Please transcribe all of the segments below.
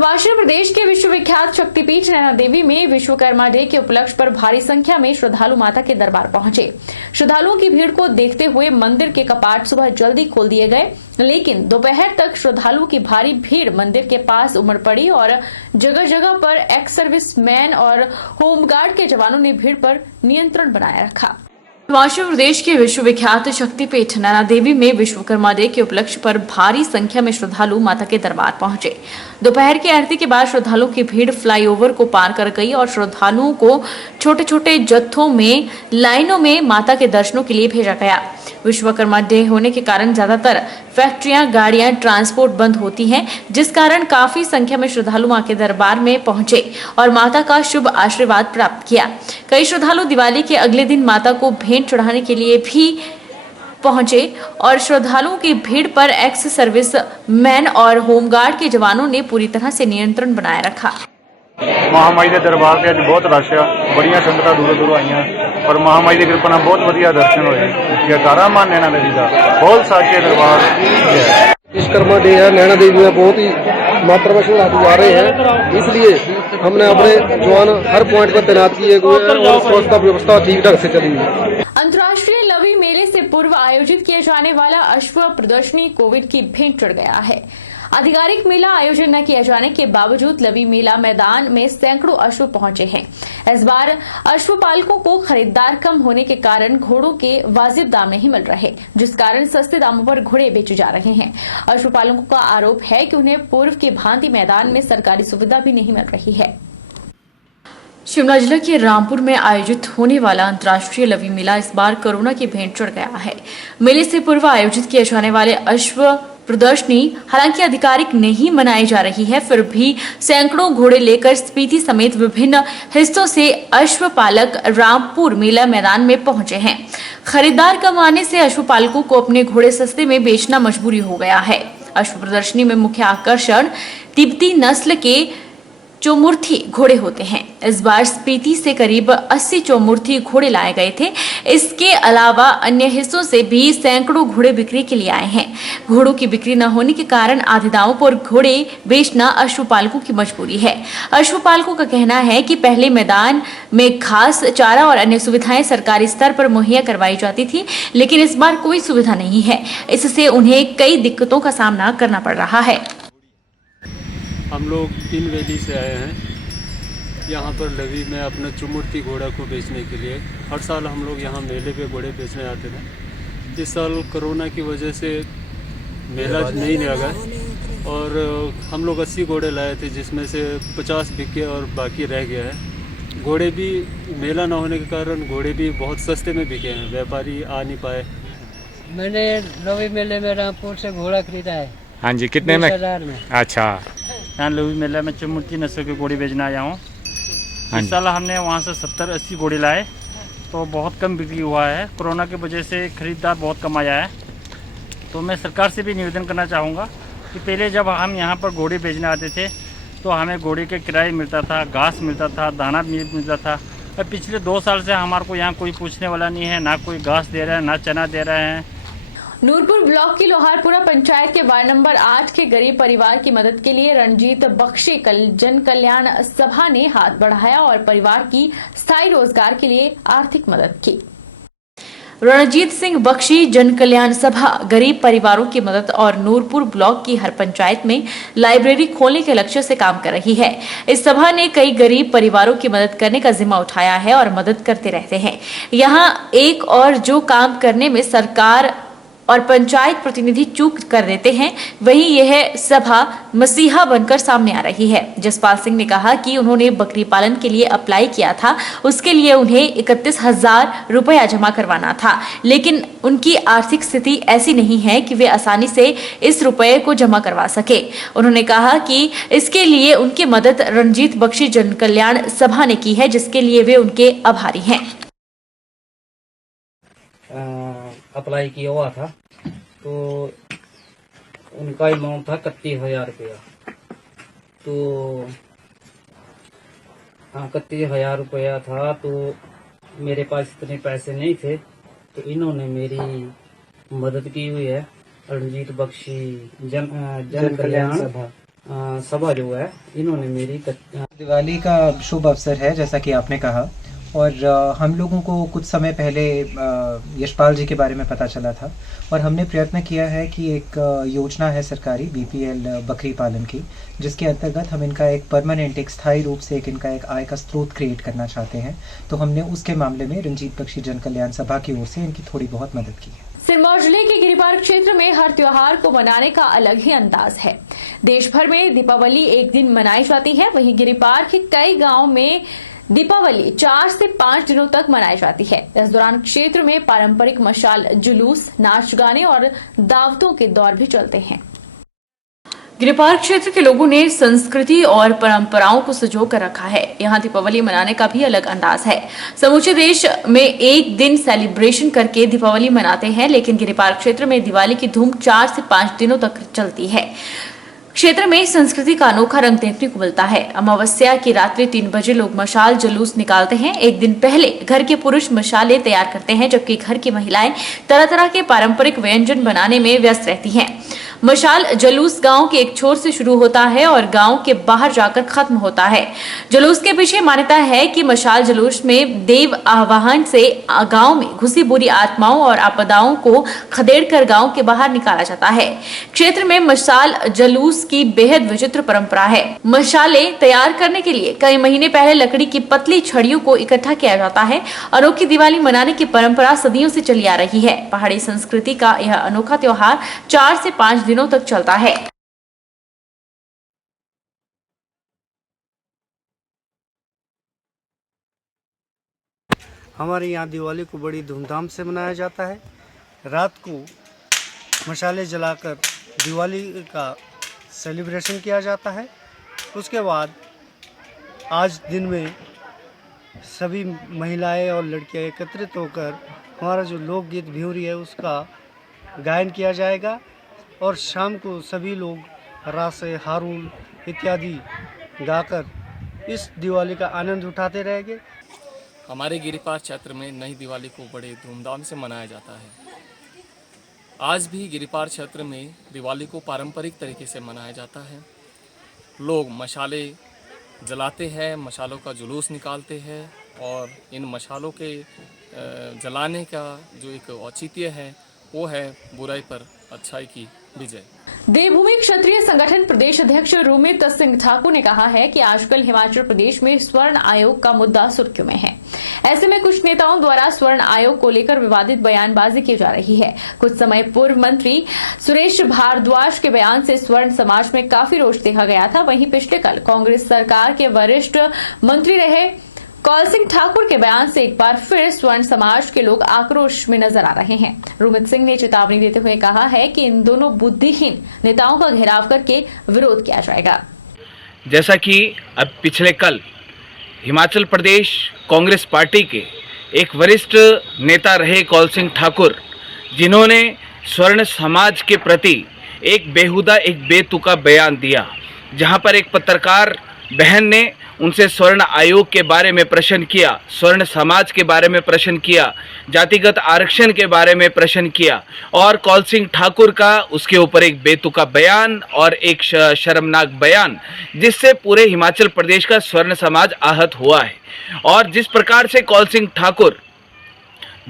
हिमाचल प्रदेश के विश्वविख्यात शक्तिपीठ नैना देवी में विश्वकर्मा डे के उपलक्ष्य पर भारी संख्या में श्रद्धालु माता के दरबार पहुंचे। श्रद्धालुओं की भीड़ को देखते हुए मंदिर के कपाट सुबह जल्दी खोल दिए गए, लेकिन दोपहर तक श्रद्धालुओं की भारी भीड़ मंदिर के पास उमड़ पड़ी और जगह जगह पर एक्स सर्विस मैन और होमगार्ड के जवानों ने भीड़ पर नियंत्रण बनाए रखा। हिमाचल प्रदेश के विश्वविख्यात शक्तिपीठ नैना देवी में विश्वकर्मा डे के उपलक्ष्य पर भारी संख्या में श्रद्धालु माता के दरबार पहुंचे। दोपहर की आरती के बाद श्रद्धालुओं की भीड़ फ्लाईओवर को पार कर गई और श्रद्धालुओं को छोटे छोटे जत्थों में लाइनों में माता के दर्शनों के लिए भेजा गया। विश्वकर्मा डे होने के कारण ज्यादातर फैक्ट्रियां, गाड़ियां, ट्रांसपोर्ट बंद होती हैं, जिस कारण काफी संख्या में श्रद्धालु मां के दरबार में पहुंचे और माता का शुभ आशीर्वाद प्राप्त किया। कई श्रद्धालु दिवाली के अगले दिन माता को भेंट चढ़ाने के लिए भी पहुंचे और श्रद्धालुओं की भीड़ पर एक्स सर्विस मैन और होमगार्ड के जवानों ने पूरी तरह से नियंत्रण बनाए रखा। महामाई के दरबार से अज बहुत रश आ, बड़िया संगतां दूरों दूरों आईयां पर महामाई की कृपा नाल बहुत वधिया दर्शन होए। जयकारा मां नैना देवी का बहुत साचे दरबार। विश्वकर्मा डे है, नैना देवी में बहुत ही मात्रा में श्रद्धालु आ रहे हैं, इसलिए हमने अपने जवान हर पॉइंट पर तैनात किए हुए हैं और सुरक्षा व्यवस्था ठीक ढंग से चली है। अंतर्राष्ट्रीय लवी मेले से पूर्व आयोजित किए जाने वाला अश्व प्रदर्शनी कोविड की भेंट चढ़ गया है। आधिकारिक मेला आयोजन न किए जाने के बावजूद लवी मेला मैदान में सैकड़ों अश्व पहुंचे हैं। इस बार अश्व पालकों को खरीदार कम होने के कारण घोड़ों के वाजिब दाम नहीं मिल रहे, जिस कारण सस्ते दामों पर घोड़े बेचे जा रहे हैं। अश्व पालकों का आरोप है कि उन्हें पूर्व की भांति मैदान में सरकारी सुविधा भी नहीं मिल रही है। शिमला जिले के रामपुर में आयोजित होने वाला अंतर्राष्ट्रीय लवी मेला इस बार कोरोना की भेंट चढ़ गया है। मेले से पूर्व आयोजित किए जाने वाले अश्व प्रदर्शनी हालांकि आधिकारिक नहीं मनाई जा रही है, फिर भी सैकड़ों घोड़े लेकर स्पीति समेत विभिन्न हिस्सों से अश्व पालक रामपुर मेला मैदान में पहुंचे हैं। खरीदार कम आने से अश्व पालकों को अपने घोड़े सस्ते में बेचना मजबूरी हो गया है। अश्व प्रदर्शनी में मुख्य आकर्षण तिब्बती नस्ल के चौमुर्थी घोड़े होते हैं। इस बार स्पीति से करीब 80 चौमुर्थी घोड़े लाए गए थे। इसके अलावा अन्य हिस्सों से भी सैकड़ों घोड़े बिक्री के लिए आए हैं। घोड़ों की बिक्री न होने के कारण आधे दामों पर घोड़े बेचना अश्वपालकों की मजबूरी है। अश्वपालकों का कहना है कि पहले मैदान में घास, चारा और अन्य सुविधाएं सरकारी स्तर पर मुहैया करवाई जाती थी, लेकिन इस बार कोई सुविधा नहीं है। इससे उन्हें कई दिक्कतों का सामना करना पड़ रहा है। हम लोग 3 वैली से आए हैं यहाँ पर लवी में अपने चुमुर्थी घोड़ा को बेचने के लिए। हर साल हम लोग यहाँ मेले पे घोड़े बेचने आते थे। इस साल कोरोना की वजह से मेला नहीं लगा और हम लोग 80 घोड़े लाए थे, जिसमें से 50 बिके और बाकी रह गया है। घोड़े भी मेला ना होने के कारण घोड़े भी बहुत सस्ते में बिके हैं, व्यापारी आ नहीं पाए। मैंने लवी मेले में रामपुर से घोड़ा खरीदा है। हाँ जी, कितने में? 20,000 में। अच्छा, यहाँ लवी मेला में चुमुर्थी नस्ल की घोड़ी बेचने आया हूँ। हाँ इस साल हमने वहाँ से 70-80 घोड़े लाए तो बहुत कम बिक्री हुआ है। कोरोना की वजह से खरीदार बहुत कम आया है। तो मैं सरकार से भी निवेदन करना चाहूँगा कि पहले जब हम यहाँ पर घोड़े बेचने आते थे तो हमें घोड़े के किराए मिलता था, घास मिलता था, दाना मिलता था। और पिछले 2 साल से हमारे को यहाँ कोई पूछने वाला नहीं है, ना कोई घास दे रहा है, ना चना दे रहे हैं। नूरपुर ब्लॉक की लोहारपुरा पंचायत के वार्ड नंबर 8 के गरीब परिवार की मदद के लिए रणजीत बख्शी जन कल्याण सभा ने हाथ बढ़ाया और परिवार की स्थायी रोजगार के लिए आर्थिक मदद की। रणजीत सिंह बख्शी जन कल्याण सभा गरीब परिवारों की मदद और नूरपुर ब्लॉक की हर पंचायत में लाइब्रेरी खोलने के लक्ष्य से काम कर रही है। इस सभा ने कई गरीब परिवारों की मदद करने का जिम्मा उठाया है और मदद करते रहते हैं। यहाँ एक और जो काम करने में सरकार और पंचायत प्रतिनिधि चूक कर देते हैं, वहीं यह सभा मसीहा बनकर सामने आ रही है। जसपाल सिंह ने कहा कि उन्होंने बकरी पालन के लिए अप्लाई किया था, उसके लिए उन्हें 31,000 रुपया जमा करवाना था, लेकिन उनकी आर्थिक स्थिति ऐसी नहीं है कि वे आसानी से इस रुपये को जमा करवा सके। उन्होंने कहा कि इसके लिए उनकी मदद रणजीत बख्शी जन कल्याण सभा ने की है, जिसके लिए वे उनके आभारी हैं। अप्लाई किया हुआ था तो उनका अमाउंट था 31,000 रुपया। तो 31,000 रुपया था, तो मेरे पास इतने पैसे नहीं थे, तो इन्होंने मेरी मदद की हुई है। रणजीत बख्शी जन कल्याण सभा जो है इन्होंने मेरी दिवाली का शुभ अवसर है जैसा कि आपने कहा, और हम लोगों को कुछ समय पहले यशपाल जी के बारे में पता चला था और हमने प्रयत्न किया है कि एक योजना है सरकारी बीपीएल बकरी पालन की, जिसके अंतर्गत हम इनका एक परमानेंट, एक स्थायी रूप से इनका एक आय का स्रोत क्रिएट करना चाहते हैं। तो हमने उसके मामले में रंजीत बख्शी जन कल्याण सभा की ओर से इनकी थोड़ी बहुत मदद की है। सिरमौर जिले के गिरिपार क्षेत्र में हर त्योहार को मनाने का अलग ही अंदाज है। देश भर में दीपावली एक दिन मनाई जाती है, वहीं गिरिपार के कई गांव में दीपावली 4 से 5 दिनों तक मनाई जाती है। इस दौरान क्षेत्र में पारंपरिक मशाल जुलूस, नाच गाने और दावतों के दौर भी चलते हैं। गिरिपार क्षेत्र के लोगों ने संस्कृति और परंपराओं को संजो कर रखा है। यहाँ दीपावली मनाने का भी अलग अंदाज है। समूचे देश में एक दिन सेलिब्रेशन करके दीपावली मनाते हैं, लेकिन गिरिपार क्षेत्र में दिवाली की धूम 4 से 5 दिनों तक चलती है। क्षेत्र में संस्कृति का अनोखा रंग देखने को मिलता है। अमावस्या की रात्रि 3 बजे लोग मशाल जुलूस निकालते हैं। एक दिन पहले घर के पुरुष मशाले तैयार करते हैं, जबकि घर की महिलाएं तरह तरह के पारंपरिक व्यंजन बनाने में व्यस्त रहती हैं। मशाल जुलूस गांव के एक छोर से शुरू होता है और गांव के बाहर जाकर खत्म होता है। जुलूस के पीछे मान्यता है कि मशाल जुलूस में देव आवाहन से गांव में घुसी बुरी आत्माओं और आपदाओं को खदेड़कर गांव के बाहर निकाला जाता है। क्षेत्र में मशाल जुलूस की बेहद विचित्र परंपरा है। मशाले तैयार करने के लिए कई महीने पहले लकड़ी की पतली छड़ियों को इकट्ठा किया जाता है। अनोखी दिवाली मनाने की परंपरा सदियों से चली आ रही है। पहाड़ी संस्कृति का यह अनोखा त्योहार 4 से 5 दिनों तक चलता है। हमारे यहाँ दिवाली को बड़ी धूमधाम से मनाया जाता है। रात को मशाले जलाकर दिवाली का सेलिब्रेशन किया जाता है। उसके बाद आज दिन में सभी महिलाएं और लड़कियां एकत्रित होकर हमारा जो लोकगीत भिउरी है उसका गायन किया जाएगा और शाम को सभी लोग रासे, हारून इत्यादि गाकर इस दिवाली का आनंद उठाते रहेंगे। हमारे गिरिपार क्षेत्र में नई दिवाली को बड़े धूमधाम से मनाया जाता है। आज भी गिरिपार क्षेत्र में दिवाली को पारंपरिक तरीके से मनाया जाता है। लोग मशाले जलाते हैं, मशालों का जुलूस निकालते हैं और इन मशालों के जलाने का जो एक औचित्य है वो है बुराई पर अच्छाई की विजय। देवभूमि क्षत्रिय संगठन प्रदेश अध्यक्ष रूमित सिंह ठाकुर ने कहा है कि आजकल हिमाचल प्रदेश में स्वर्ण आयोग का मुद्दा सुर्खियों में है। ऐसे में कुछ नेताओं द्वारा स्वर्ण आयोग को लेकर विवादित बयानबाजी की जा रही है। कुछ समय पूर्व मंत्री सुरेश भारद्वाज के बयान से स्वर्ण समाज में काफी रोष देखा गया था। वहीं पिछले कल कांग्रेस सरकार के वरिष्ठ मंत्री रहे कौल सिंह ठाकुर के बयान से एक बार फिर स्वर्ण समाज के लोग आक्रोश में नजर आ रहे हैं। रूमित सिंह ने चेतावनी देते हुए कहा है कि इन दोनों बुद्धिहीन नेताओं का घेराव करके विरोध किया जाएगा। जैसा कि अब पिछले कल हिमाचल प्रदेश कांग्रेस पार्टी के एक वरिष्ठ नेता रहे कौल सिंह ठाकुर, जिन्होंने स्वर्ण समाज के प्रति एक बेहुदा, एक बेतुका बयान दिया, जहां पर एक पत्रकार बहन ने उनसे स्वर्ण आयोग के बारे में प्रश्न किया, स्वर्ण समाज के बारे में प्रश्न किया, जातिगत आरक्षण के बारे में प्रश्न किया और कौल सिंह ठाकुर का उसके ऊपर एक बेतुका बयान और एक शर्मनाक बयान, जिससे पूरे हिमाचल प्रदेश का स्वर्ण समाज आहत हुआ है। और जिस प्रकार से कौल सिंह ठाकुर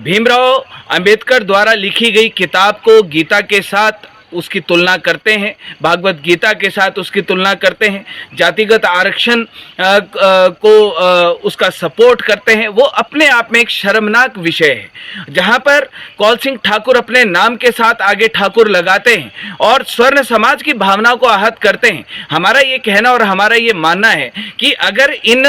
भीमराव अंबेडकर द्वारा लिखी गई किताब को गीता के साथ उसकी तुलना करते हैं, भागवत गीता के साथ उसकी तुलना करते हैं, जातिगत आरक्षण को उसका सपोर्ट करते हैं, वो अपने आप में एक शर्मनाक विषय है। जहां पर कौल सिंह ठाकुर अपने नाम के साथ आगे ठाकुर लगाते हैं और स्वर्ण समाज की भावनाओं को आहत करते हैं। हमारा ये कहना और हमारा ये मानना है कि अगर इन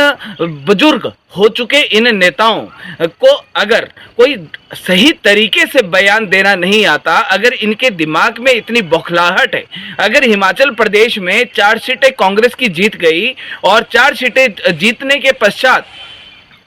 बुजुर्ग हो चुके इन नेताओं को अगर कोई सही तरीके से बयान देना नहीं आता, अगर इनके दिमाग में इतनी बौखलाहट है, अगर हिमाचल प्रदेश में 4 सीटें कांग्रेस की जीत गई और 4 सीटें जीतने के पश्चात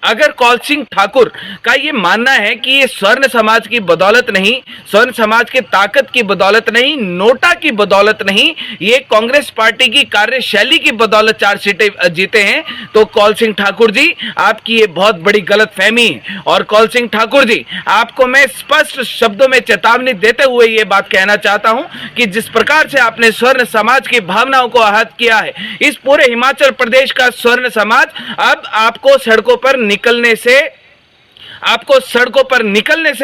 अगर कौल सिंह ठाकुर का ये मानना है कि ये स्वर्ण समाज की बदौलत नहीं, स्वर्ण समाज के ताकत की बदौलत नहीं, नोटा की बदौलत नहीं, ये कांग्रेस पार्टी की कार्यशैली की बदौलत 4 सीटें जीते हैं, तो कौल सिंह ठाकुर जी आपकी ये बहुत बड़ी गलतफहमी है। और कौल सिंह ठाकुर जी, आपको मैं स्पष्ट शब्दों में चेतावनी देते हुए ये बात कहना चाहता हूं कि जिस प्रकार से आपने स्वर्ण समाज की भावनाओं को आहत किया है, इस पूरे हिमाचल प्रदेश का स्वर्ण समाज अब आपको सड़कों पर निकलने से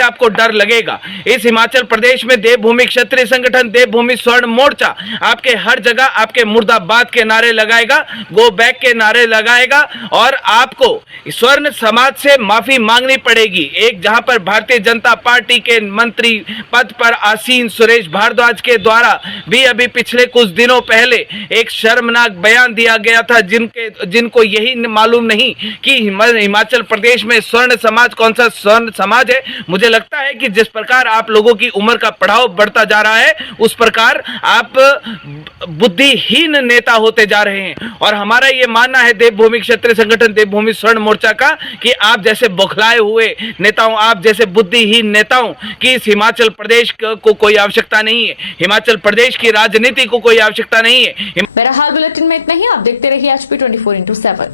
आपको डर लगेगा। इस हिमाचल प्रदेश में देवभूमि क्षत्रिय संगठन, देवभूमि स्वर्ण मोर्चा आपके हर जगह आपके मुर्दाबाद के नारे लगाएगा, गो बैक के नारे लगाएगा और आपको स्वर्ण समाज से माफी मांगनी पड़ेगी। एक जहां पर भारतीय जनता पार्टी के मंत्री पद पर आसीन सुरेश भारद्वाज के द्वारा भी अभी पिछले कुछ दिनों पहले एक शर्मनाक बयान दिया गया था, जिनको यही मालूम नहीं कि हिमाचल प्रदेश में स्वर्ण समाज कौन सा स्वर्ण समाज है। मुझे लगता है कि जिस प्रकार आप लोगों की उम्र का पड़ाव बढ़ता जा रहा है, उस प्रकार आप बुद्धिहीन नेता होते जा रहे हैं। और हमारा ये मानना है देवभूमि क्षत्रिय संगठन, देवभूमि स्वर्ण मोर्चा का, कि आप जैसे बौखलाए हुए नेताओं, आप जैसे बुद्धिहीन नेताओं की इस हिमाचल प्रदेश को कोई आवश्यकता नहीं है, हिमाचल प्रदेश की राजनीति को कोई आवश्यकता नहीं है। मेरा हाल बुलेटिन में इतना ही। आप देखते रहिए HP 24x7।